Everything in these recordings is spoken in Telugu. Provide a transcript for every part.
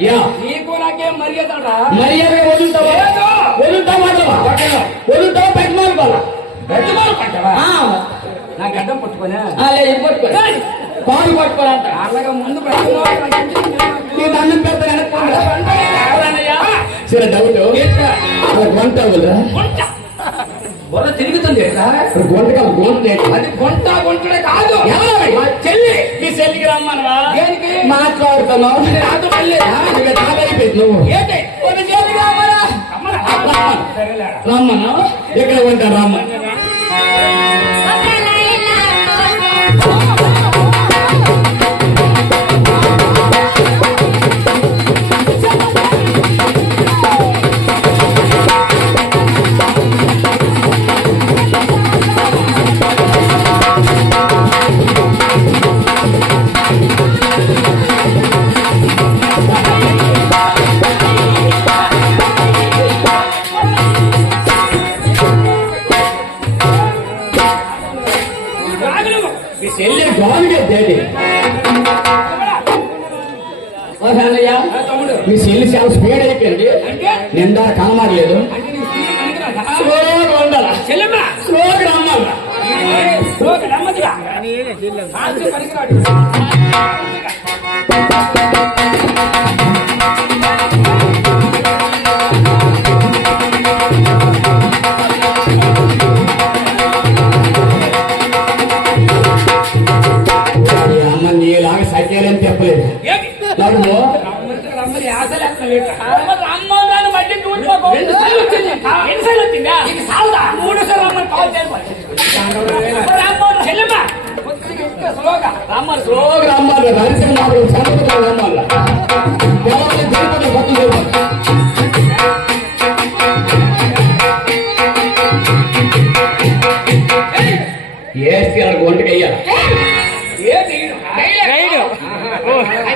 నీకు నాకేం మర్యాద మర్యాదగా వదులుతావా. వదులుతావా? వదులుతావా? పెట్టమాలి వాళ్ళ గడ్డమాలు పట్టవా? నా గడ్డం ఇది పట్టుకో పాలు పట్టుకోరంట. అలాగా ముందు దండం పెద్ద వెనక్కి సరే డౌట్. వంట. బుర్ర తిరుగుతుంది. గుంటకాలు గుంట అది గుంట గుంటడే కాదు? మా చెల్లి. మీ చెల్లికి రమ్మనవా? దేనికి? మాట్లాడుతున్నావు. నాతో ఇక తాగైపోయింది నువ్వు. ఏంటి? ఒక రమ్మన్నా. సరేలేరా. రమ్మను? ఇక్కడ ఉంటా రమ్మను?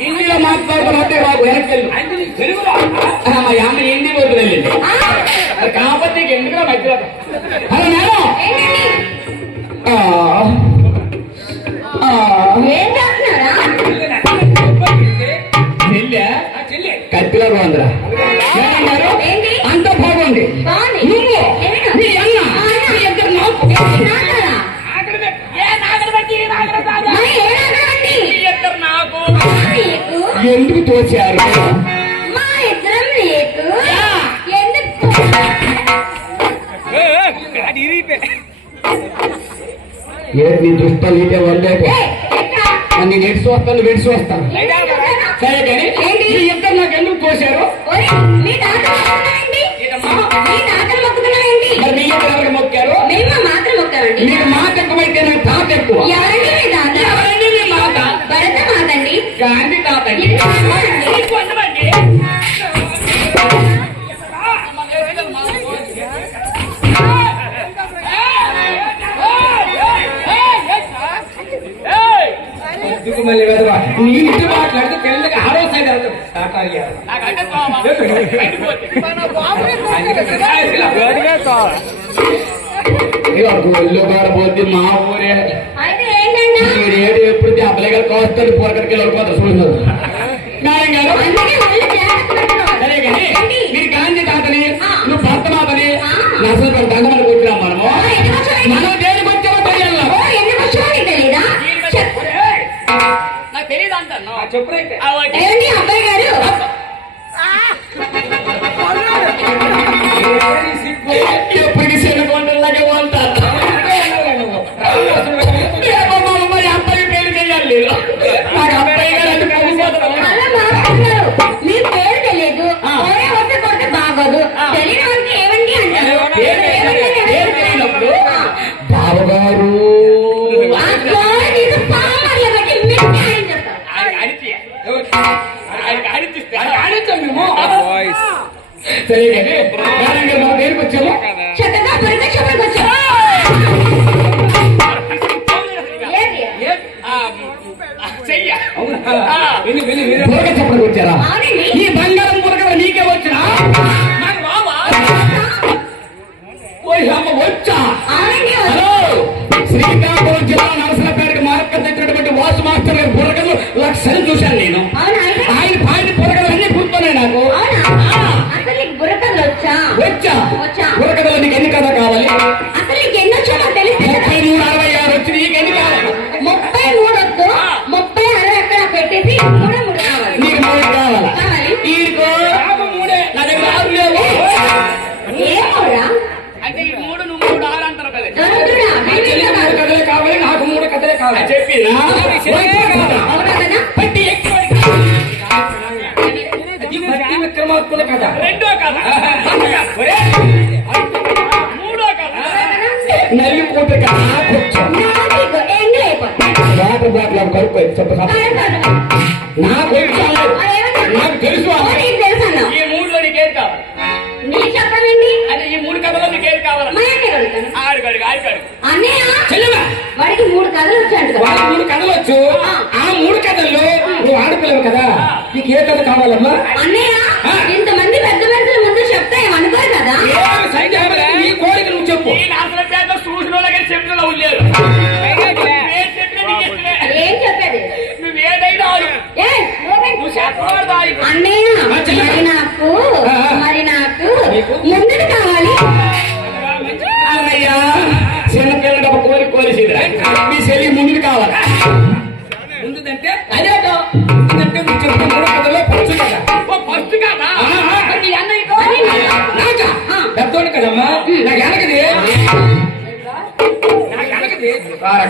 హిందీలో మాట్లాడుతున్నట్టే బాబు వెనక్కి తెలుగులో మా అమ్మ హిందీ వరకు వెళ్ళింది కాకపోతే నీకు ఎందుకురా మధ్యలో హలో మేడం కత్తిలో బాగుందిరా ఎందుకు? తోచారు అది ఇరిగిపోయి ఏ నీ దుష్టం నీటే వల్లేకు నేను ఎడిసి వస్తాను వెడిసి వస్తాను. సరే కానీ ఏంటి? మీ ఇద్దరు నాకు ఎందుకు తోశారు? మరి మీ ఇద్దరు మాట ఎక్కువైతే నాకు తాత ఎక్కువ ఎవరండి మీ తాత ఎవరండి మీ మాట భరత మాతండి గాంధీ తాత అండి. ఇది కాదండి. నీకు అన్నమండి ఎందుకు మళ్ళీ వెదవా? నీ ఇంటి మాట్లాడితే పిల్లలకి ఆరో సైడ్ వెళ్తాం ఏడు ఎప్పుడు అబ్బలగా కోస్తాడు పొరకడికి వెళ్ళిపోతారు చూస్తున్నారు గారు. సరే కానీ? మీరు గాంధీ తాతని. నువ్వు భర్త మాతని. నర్సలు పెద్ద దండమని కొట్టినాం మనము? మనం దేనికి వచ్చామో తెలియాలి నీకు తెలియదు అంటాను అబ్బాయి గారు సరే కానీ మన దేనికి వచ్చాము చెప్పడానికి వచ్చారా? ఈ శ్రీకాకుళం జిల్లా విక్రమార్కుల కథ రెండో కథ మూడో కథ నల్లి పూట కథ నాకు బాటిల్ కలుపు చెప్ప. నాకు నాకు తెలుసు ఈ మూడులో నీకేం కావాలి? నీ చెప్పండి. అంటే ఈ మూడు కథలో నీకేం కావాలి? మా అన్నయ్య అడుగుతాను. ఆడు కడుగు ఆడు కడుగు అన్నయ్య చెల్లెమా వాడికి మూడు కథలు వచ్చాడు కదా వాళ్ళ మూడు కథలు వచ్చు ఆ మూడు కథల్లో నువ్వు ఆడపిల్లవు కదా. నీకు ఏ కథ కావాలమ్మా? అన్నయ్య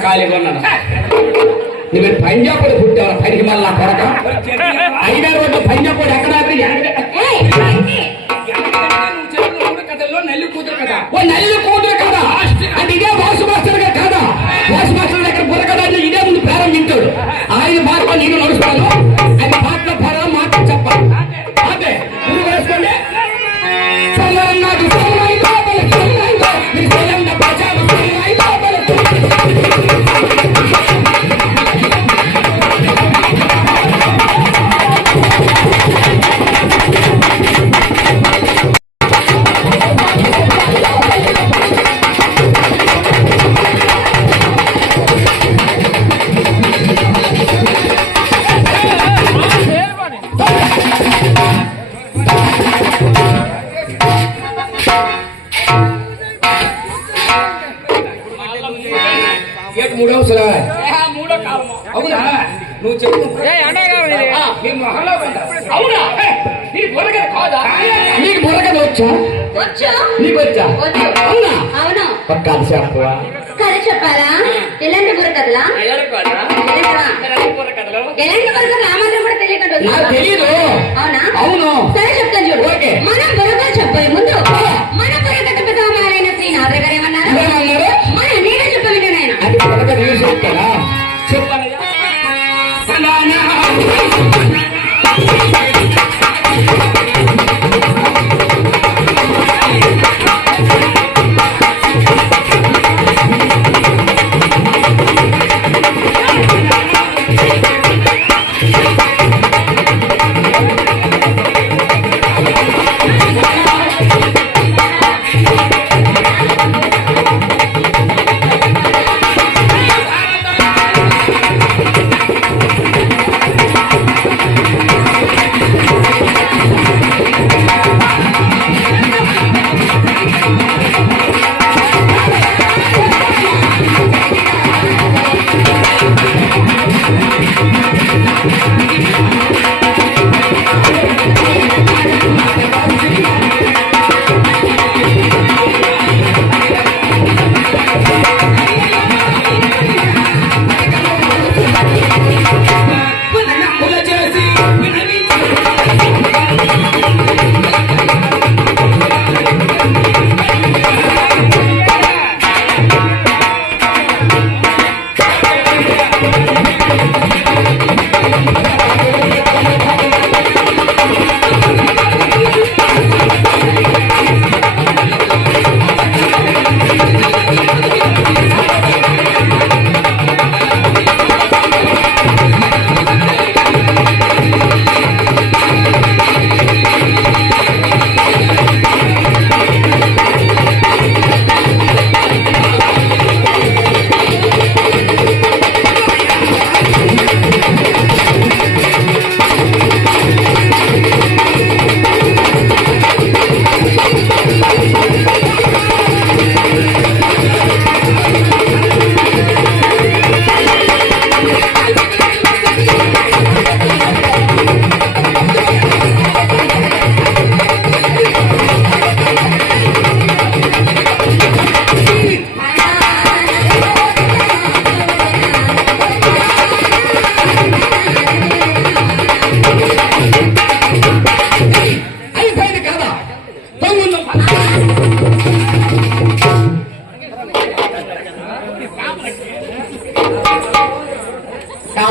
ఖాళీగా ఉన్నాను. నువ్వు పంజాబ్ పుట్టావు పనికి మళ్ళా కొడక. ఐదా రోడ్డు పంజాబ్ ఎక్కడ? నల్లి కూతురు కదా. ఓ నల్లి కూతురు ఏటి మూడు అవసరా ఏ, మూడో కాలము. అవునా? నువ్వు చెప్పు. మొహంలో? అవునా? నీ కాదా? నీకు వచ్చా? వచ్చు. నీకు వచ్చా? వచ్చు. అవునా? అవును. పక్కాది చెప్పవా? కథ చెప్పాలా? ఎలాంటి బుర్రకథలా. ఎలాంటి బుర్రకథలు? ఆ మాత్రం కూడా తెలియకుండా? తెలీదు. అవునా? అవును. సరే చెప్తాను చూడు. ఓకే. మనం బుర్రకథ చెప్పే ముందు మన బుర్రకథ శ్రీ నాథ గారు ఏమన్నారు? ఆయన అది బుర్రకథ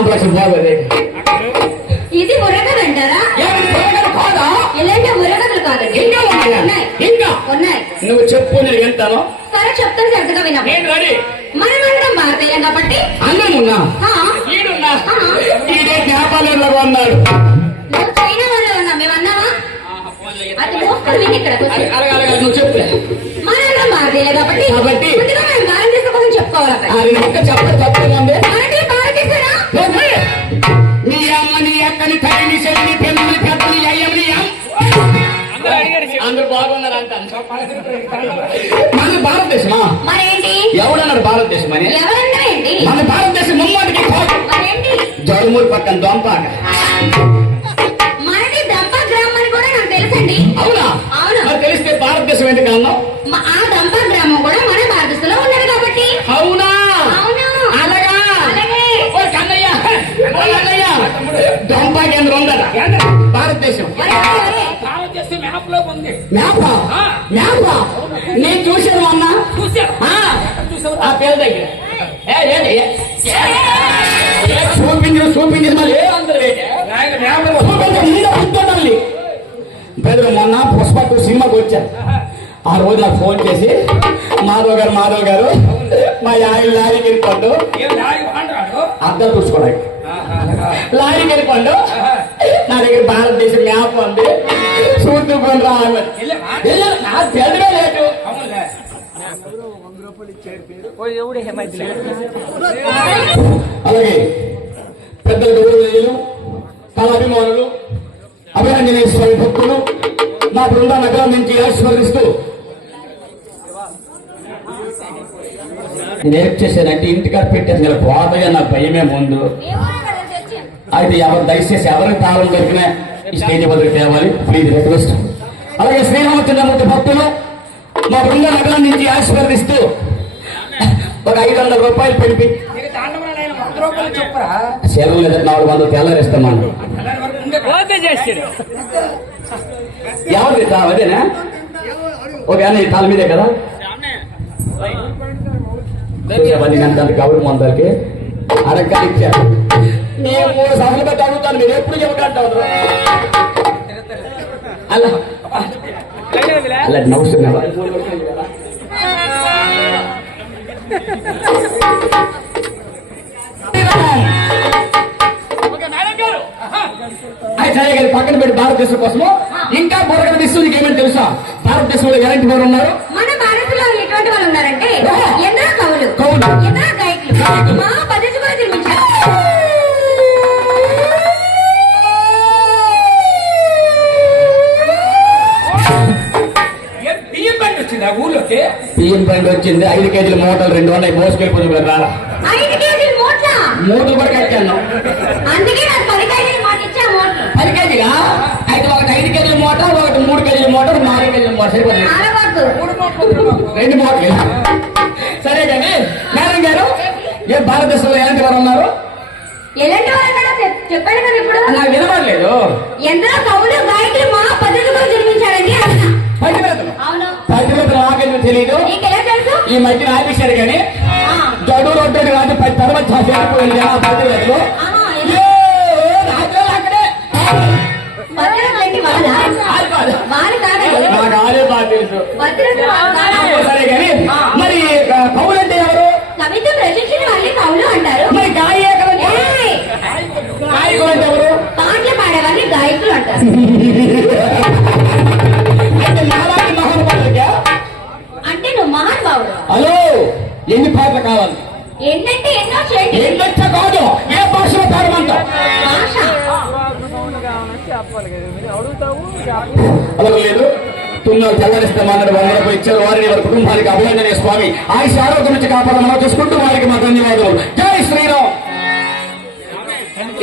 బాగోదే ఇది మురగలు అంటారా? ఏమి బుర్రకథ కాదా? ఇలాంటి మురగలు కాదండి. ఇంకా ఉన్నాయా? ఉన్నాయి. ఇంకా? ఉన్నాయి. నువ్వు చెప్పు నేను వింటాను. సరే చెప్తాను శ్రద్ధగా వినము నేను రెడీ. మనమందరం భారతీయులం కాబట్టి అన్నమున్నా? ఆ, ఈడున్నా? ఆ, ఈడే జ్ఞాపాలలో ఉన్నాడు. నువ్వు చైనా వాళ్ళు ఉన్నా అది విని ఇక్కడ నువ్వు చెప్పు. భారతీయులే కాబట్టి కాబట్టి? ముందుగా మనం భారతదేశం కోసం చెప్పుకోవాలి చెప్ప భారతీయ నీ అమ్మ నీ అక్కని తల్లిని చెల్లిని పెళ్ళని పెద్దని అయ్యని అందరూ అడిగారు చెప్పు. అందరూ బాగున్నారు అంటాను మన భారతదేశమా మరేంటి? ఎవడన్నాడు భారతదేశం అని? మన భారతదేశం ముమ్మాటికి జరుమూరు పక్కన దొంపాక. ఉంది. మ్యాప మ్యాప నేను చూశాను అన్న. ఆ, పేరు దగ్గర? చూపించు మీద ఉంటుండాలి బ్రదర్ మొన్న పుష్ప టూ సినిమాకి వచ్చాను. ఆ రోజు నాకు ఫోన్ చేసి మాధవ్ గారు మాధవ్ గారు మా ఆయన లారీ గిరిపండు ఏం లారీ వాడరాడు అద్దరు చూసుకోవడానికి లారీ గిరిపండు నా దగ్గర భారతదేశం మ్యాప్ ఉంది. చూద్దుకొని తెలియదే లేదు. అలాగే పెద్దల గౌరవనీయులు కళాభిమానులు అభినంజనేయ స్వామి భక్తులు నా బృంద నగరం నుంచి ఆశీర్వదిస్తూ నేను ఏం చేశానంటే ఇంటికాడ పెట్టేసి పోదయ్య నా భయమే ముందు. అయితే ఎవరు దయచేసి ఎవరికి తాళం దొరికినా స్టేజ్ వద్దకు తేవాలి. ప్లీజ్ రిక్వెస్ట్ అలాగే శ్రీరామచంద్రమూర్తి భక్తులు మా బృంద నగరం నుంచి ఆశీర్వదిస్తూ ఒక ఐదు వందల రూపాయలు పెంపి నీకు తాండవరా లేదా నాలుగు వందలు తెల్లరిస్తామని అలాంటి వరకు ఎవరిది అదేనా? ఓకే అన్న ఈ మీదే కదా? చూసావా నేను గౌరవం అందరికి అడగ్గా ఇచ్చారు. నేను మూడు సంవత్సరాలు పెట్టి అడుగుతాను మీరు ఎప్పుడు చెప్పకంటారు అలా. అలా నవ్వుతున్నావా మేడం గారు పక్కన పెట్టి భారతదేశం కోసము. ఇంకా విషయం నీకు ఏమని తెలుసా? భారతదేశంలో ఎలాంటి వారు ఉన్నారు? మన భారత్లో ఎటువంటి వాళ్ళు ఉన్నారంటే ఎందరో కవులు కవులు. ఎందరో గాయకులు. మా పద్ధతి ఊర్లోకి బియ్యం బండి వచ్చింది ఐదు కేజీల మూటలు రెండు వందలు మోసుకెళ్ళిపోతుంది కేజీలు మూట్ల కూడా కట్టాను పది కేజీలా అయితే ఒకటి ఐదు కేజీల మూట ఒకటి మూడు కేజీల మూట నాలుగు కేజీల మూట సరిపోతుంది. రెండు మూటలు సరే కానీ మేడం గారు ఏ భారతదేశంలో ఎలాంటి వారు ఉన్నారు? చెప్పాను కదా ఇప్పుడు. నాకు వినపడలేదు. ఎందరో కవులు గాయకులు ఏంటి వాళ్ళ. కాదు, కాదు. వాళ్ళు కాదండి నాకు ఆలే బాగా తెలుసు. భద్రతలు వాళ్ళు కాదు. సరే కానీ మరి కవులు అంటే ఎవరు? కవిత రచించిన వాళ్ళని కవులు అంటారు. మరి గాయకులు అంటే ఏయ్, గాయకులు అంటే ఎవరు? పాటలు పాడేవాళ్ళని గాయకులు అంటారు. నాలాంటి మహానుభావులకే అంటే నువ్వు మహానుభావుడు హలో ఎన్ని పాటలు కావాలి? ఏంటంటే ఎన్నో చేయండి. ఎన్నొచ్చ కాదు ఏ భాషలో పాడమంటావు? భాష. అలా లేదు. తుమ్మలు తెల్లరిస్తామన్నాడు వందలకు ఇచ్చారు. వారిని వారి కుటుంబానికి అభినందనే స్వామి. ఆయుష ఆరోగ్యం నుంచి కాపాడమని చూసుకుంటూ వారికి మా ధన్యవాదాలు జై శ్రీరామ్.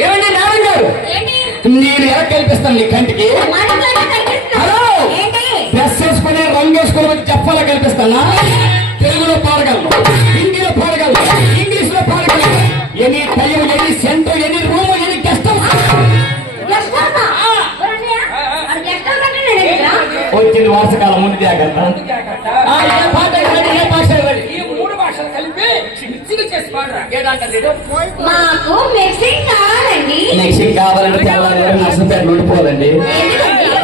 ఏమండి నారాయణ గారు? నేను ఎలా కల్పిస్తాను నీ కంటికి? వేసుకుని రంగు వేసుకుని వచ్చి చెప్పాలా కల్పిస్తానా తెలుగులో పాడగలను హిందీలో పాడగలను ఇంగ్లీష్లో పాడగలను any time any centre any room any guest guest హౌసా? ఎవరన్నయ్య? అది గెస్ట్ హౌస్ అంటే నేను ఎక్కడా? వచ్చింది వార్షకాలం ముందు జాగ్రత్త. ఏ పాట ఏ భాష రెడీ ఈ మూడు భాషలు కలిపి మిక్సీ ఇంగ్లీష్ చేసి పాడరా. ఏదంటే మాకు మిక్సింగ్ కావాలండి. నెక్స్ట్ కావాలంటే తెల్లారి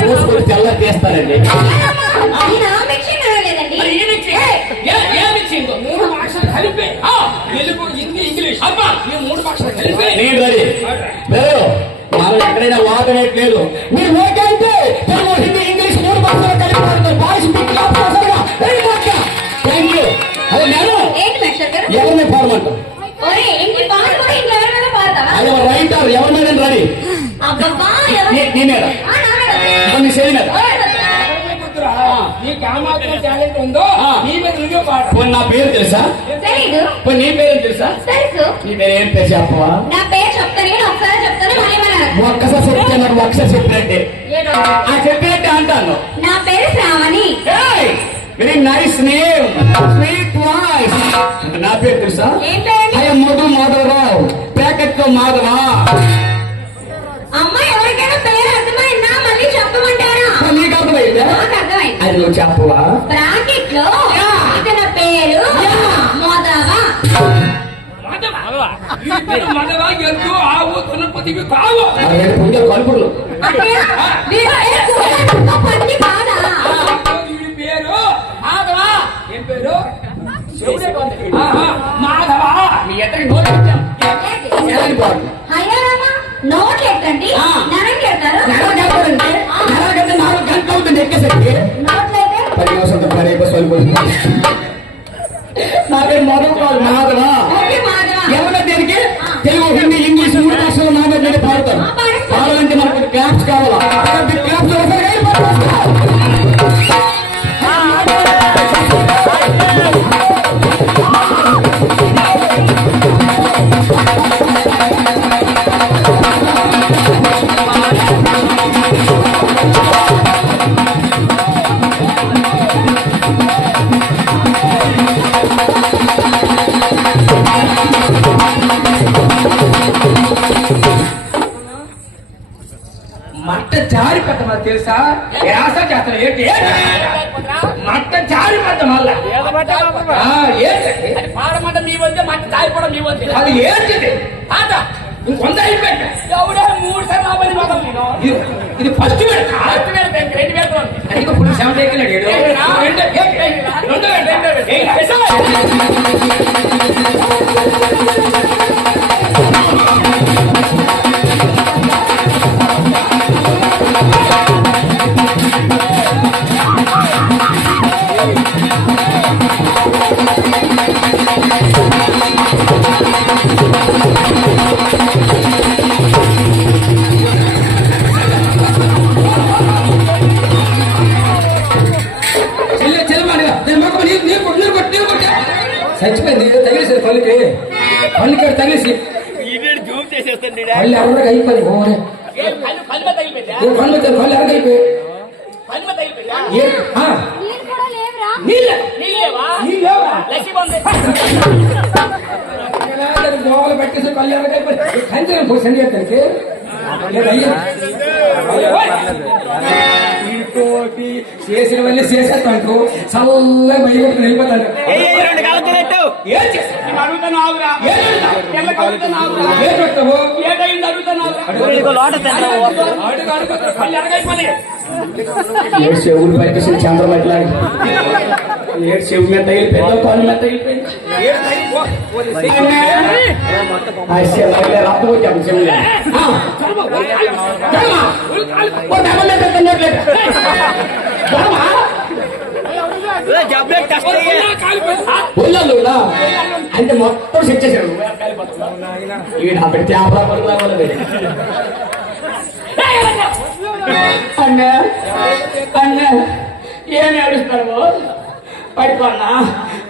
చూసుకుంటే తెల్లారి తీస్తారండి. నేను రెడీ. మీరు మనం ఎక్కడైనా వాదనేట్లేదు మీరు ఓకే అయితే తెలుగు హిందీ ఇంగ్లీష్ మూడు భాషలు కలిపి వాడతారు బాయ్స్ మీకు థ్యాంక్ యూ అదే నేను ఏంటి మేస్టర్ గారు? ఎవరిని పాడమంటాం ఒరే ఇంటి పాట కూడా ఇంట్లో ఎవరైనా పాడతావా అది రైటర్ ఎవరి మీద రెడీ? అబ్బబ్బా ఎవరు? నీ- నీ మీద. ఆ, నా మీద. నీ నీకు ఆ మాత్రం టాలెంట్ ఉందో. నీ మీద నువ్వే పోనీ నా పేరు తెలుసా? తెలీదు. నీ పేరు తెలుసా? తెలుసు. నీ పేరు ఏం పేరు చెప్పవా? నా పేరు చెప్తాను కానీ ఒకసారి చెప్తాను మళ్ళీ మళ్ళీ ఒక్కసారి చెప్తే నాకు ఒకసారి చెప్పినట్టే. ఏడో. ఆ చెప్పినట్టే అంటాను. నా పేరు Shravani. Very nice name. Sweet voice. నా పేరు తెలుసా? ఏం పేరు? అయ్య మధు మాధవరావు. ప్యాకెట్తో మాధవా. అమ్మ అది నువ్వు చెప్పవా? బ్రాకెట్లో ఇతని పేరు మోదవా. మదవా? ఈ పేరు మదవా ఎద్దు ఆవు తునపతివి కావు. కలుపులు. వీడు పేరు మాధవా ఏం పేరు? ఆహా, మాధవా. మీ ఎత్తకి నోట్ ఇచ్చాం నోట్లు ఎట్టండి అయిపోయి నాకే మధు కాదు తెలుసా? యాస చేస్తారు ఏంటి? మట్ట జారి పెట్ట మళ్ళా ఆ, ఏంటి? పాడమంటే మీ వద్ద మట్టి తాగిపోవడం మీ వద్ద అది ఏంటిది? ఆట ఇంకొంత అయిపోయింది ఎవడే మూడు సార్లు నేను ఇది ఇది ఫస్ట్ వేడు ఫస్ట్ బ్యాంక్ రెండు వేల ఇప్పుడు సెవెంటీ ఎక్కినాడు? రెండు ఏంటి? రెండు ఆ, నీళ్ళు కూడా లేవురా? నీళ్ళ? నీళ్ళేవా నీళ్ళు లేవా? లక్ష్మి ఉంది దోవలు పెట్టేసి పళ్ళు అయిపోయి కంచెం పోయి శని చేసిన వల్లే చేసేస్తాడు చల్లగా బయట వెళ్ళిపోతాడు ఏం చేస్తావు? ఏదైంది ఏడు చెవులు పట్టేసి చంద్రమట్లా ఏడు చెవు మీద తగిలి పెద్ద పన్ను మీద తగిలిపోయింది. ఆ చెవులే రక్తం వచ్చాము చెవులే ఆ, ధర్మ. ఓ ధర్మం మీద పెద్ద నోట్లు పెట్టు. ధర్మ. ఒళ్ళో కూడా అంటే మొత్తం సెట్ చేశాడు ఈయన అప్పుడు చేపల పనులా కూడా లేదు. అన్నా అన్నా ఏం ఏడుస్తాడు படிப்பானா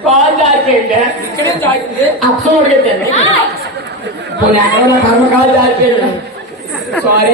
ಕಾಲೇಜ್ ಆರ್ಪಿಂಡೆ ಇಕಡೆ ಜಾಸ್ತಿ ಅಪ್ಸೋ ಹೊಡೆಯುತ್ತೇನೆ ಕರ್ಮ ಕಾಲೇಜ್ ಆರ್ಪಿಂಡೆ ಸಾರಿ